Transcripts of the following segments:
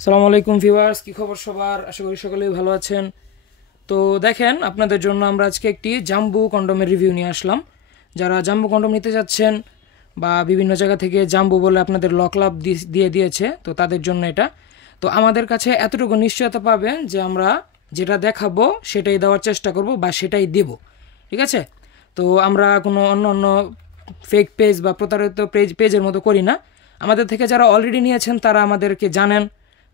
আসসালামু আলাইকুম ভিউয়ার্স, কি খবর সবার? আশা করি সকলেই ভালো আছেন। তো দেখেন, আপনাদের জন্য আমরা আজকে একটি জাম্বু কন্ডোমের রিভিউ নিয়ে আসলাম। যারা জাম্বু কন্ডোম নিতে যাচ্ছেন বা বিভিন্ন জায়গা থেকে জাম্বু বলে আপনাদের লকলাভ দিয়ে দিয়েছে, তো তাদের জন্য এটা। তো আমাদের কাছে এতটুকু নিশ্চয়তা পাবেন যে আমরা যেটা দেখাবো সেটাই দেওয়ার চেষ্টা করব বা সেটাই দেব, ঠিক আছে? তো আমরা কোনো অন্য অন্য ফেক পেজ বা প্রতারিত পেজের মতো করি না। আমাদের থেকে যারা অলরেডি নিয়েছেন তারা আমাদেরকে জানেন,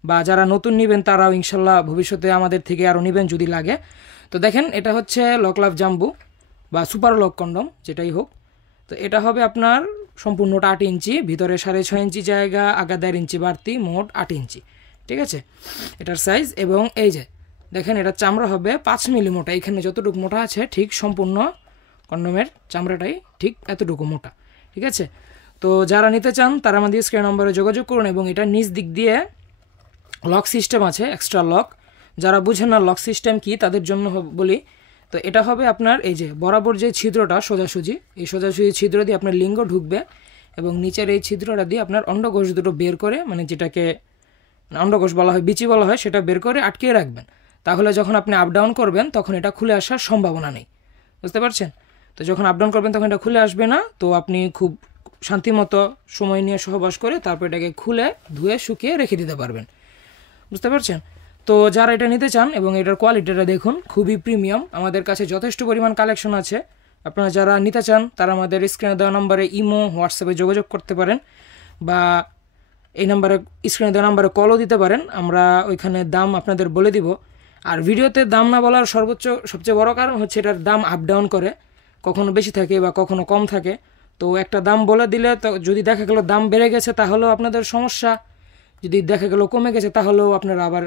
বা যারা নতুন নেবেন তারাও ইনশাল্লাহ ভবিষ্যতে আমাদের থেকে আরও নেবেন যদি লাগে। তো দেখেন, এটা হচ্ছে লকলাভ জাম্বু বা সুপার লক কন্ডম, যেটাই হোক। তো এটা হবে আপনার সম্পূর্ণটা 8 ইঞ্চি, ভিতরে 6.5 ইঞ্চি জায়গা, আগা 1.5 ইঞ্চি বাড়তি, মোট 8 ইঞ্চি, ঠিক আছে এটার সাইজ। এবং এই যে দেখেন, এটা চামড়া হবে 5 মিলি মোটা। এখানে যতটুকু মোটা আছে ঠিক সম্পূর্ণ কন্ডমের চামড়াটাই ঠিক এতটুকু মোটা, ঠিক আছে? তো যারা নিতে চান তারা আমাদের স্ক্রিন নম্বরে যোগাযোগ করুন। এবং এটা নিচ দিক দিয়ে লক সিস্টেম আছে, এক্সট্রা লক। যারা বুঝেন না লক সিস্টেম কি, তাদের জন্য বলি। তো এটা হবে আপনার এই যে বরাবর যে ছিদ্রটা সোজাসুজি, এই সোজাসুজি ছিদ্র দিয়ে আপনার লিঙ্গ ঢুকবে এবং নিচের এই ছিদ্রটা দিয়ে আপনার অন্ডকোষ দুটো বের করে, মানে যেটাকে অন্ডকোষ বলা হয়, বিচি বলা হয়, সেটা বের করে আটকে রাখবেন। তাহলে যখন আপনি আপ ডাউন করবেন তখন এটা খুলে আসার সম্ভাবনা নেই, বুঝতে পারছেন? তো যখন আপ ডাউন করবেন তখন এটা খুলে আসবে না। তো আপনি খুব শান্তিমতো সময় নিয়ে সহবাস করে তারপর এটাকে খুলে ধুয়ে শুকিয়ে রেখে দিতে পারবেন, বুঝতে পারছেন? তো যারা এটা নিতে চান, এবং এটার কোয়ালিটিটা দেখুন, খুবই প্রিমিয়াম। আমাদের কাছে যথেষ্ট পরিমাণ কালেকশন আছে। আপনারা যারা নিতে চান তারা আমাদের স্ক্রিনে দেওয়া নাম্বারে ইমো, হোয়াটসঅ্যাপে যোগাযোগ করতে পারেন, বা এই নাম্বারে, স্ক্রিনে দেওয়া নাম্বারে কলও দিতে পারেন। আমরা ওইখানে দাম আপনাদের বলে দিব। আর ভিডিওতে দাম না বলার সবচেয়ে বড় কারণ হচ্ছে এটার দাম আপ ডাউন করে, কখনো বেশি থাকে বা কখনো কম থাকে। তো একটা দাম বলে দিলে তো যদি দেখা গেল দাম বেড়ে গেছে তাহলেও আপনাদের সমস্যা, যদি দেখা গেল কমে গেছে তাহলেও আপনারা আবার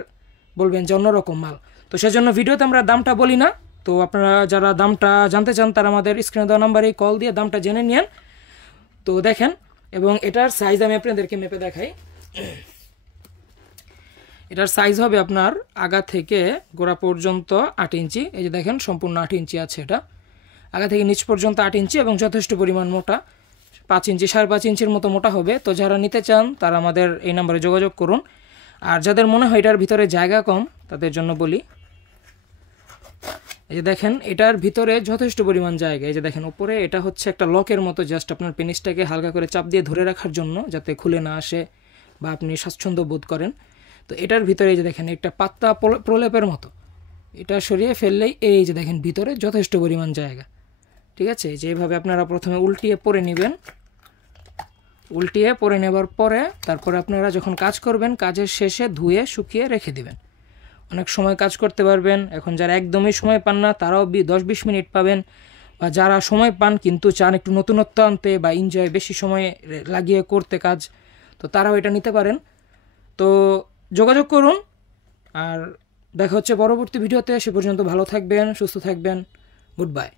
বলবেন যে অন্যরকম মাল। তো সেজন্য ভিডিওতে আমরা দামটা বলি না। তো আপনারা যারা দামটা জানতে চান তারা আমাদের স্ক্রিনে দেওয়া নাম্বারে কল দিয়ে দামটা জেনে নিন। তো দেখেন, এবং এটার সাইজ আমি আপনাদেরকে মেপে দেখাই। এটার সাইজ হবে আপনার আগা থেকে গোড়া পর্যন্ত 8 ইঞ্চি। এই যে দেখেন, সম্পূর্ণ 8 ইঞ্চি আছে এটা, আগা থেকে নিচ পর্যন্ত 8 ইঞ্চি, এবং যথেষ্ট পরিমাণ মোটা, 5 ইঞ্চি 5.5 ইঞ্চির মতো মোটা হবে। তো যারা নিতে চান তারা আমাদের এই নাম্বারে যোগাযোগ করুন। আর যাদের মনে হয় এটার ভিতরে জায়গা কম, তাদের জন্য বলি, এই যে দেখেন, এটার ভিতরে যথেষ্ট পরিমাণ জায়গা। এই যে দেখেন উপরে, এটা হচ্ছে একটা লকের মতো, জাস্ট আপনার পেনিসটাকে হালকা করে চাপ দিয়ে ধরে রাখার জন্য, যাতে খুলে না আসে বা আপনি স্বাচ্ছন্দ্য বোধ করেন। তো এটার ভিতরে এই যে দেখেন একটা পাতলা প্রলেপের মতো, এটা সরিয়ে ফেললেই এই যে দেখেন ভিতরে যথেষ্ট পরিমাণ জায়গা, ঠিক আছে? যেভাবে আপনারা প্রথমে উল্টিয়ে পরে নেবেন, উল্টিয়ে পরে নেবার পরে তারপরে আপনারা যখন কাজ করবেন, কাজের শেষে ধুয়ে শুকিয়ে রেখে দিবেন। অনেক সময় কাজ করতে পারবেন। এখন যারা একদমই সময় পান না তারাও 10-20 মিনিট পাবেন, বা যারা সময় পান কিন্তু চান একটু নতুনত্ব আনতে বা এনজয় বেশি সময় লাগিয়ে করতে কাজ, তো তারাও এটা নিতে পারেন। তো যোগাযোগ করুন। আর দেখা হচ্ছে পরবর্তী ভিডিওতে। সে পর্যন্ত ভালো থাকবেন, সুস্থ থাকবেন। Good bye.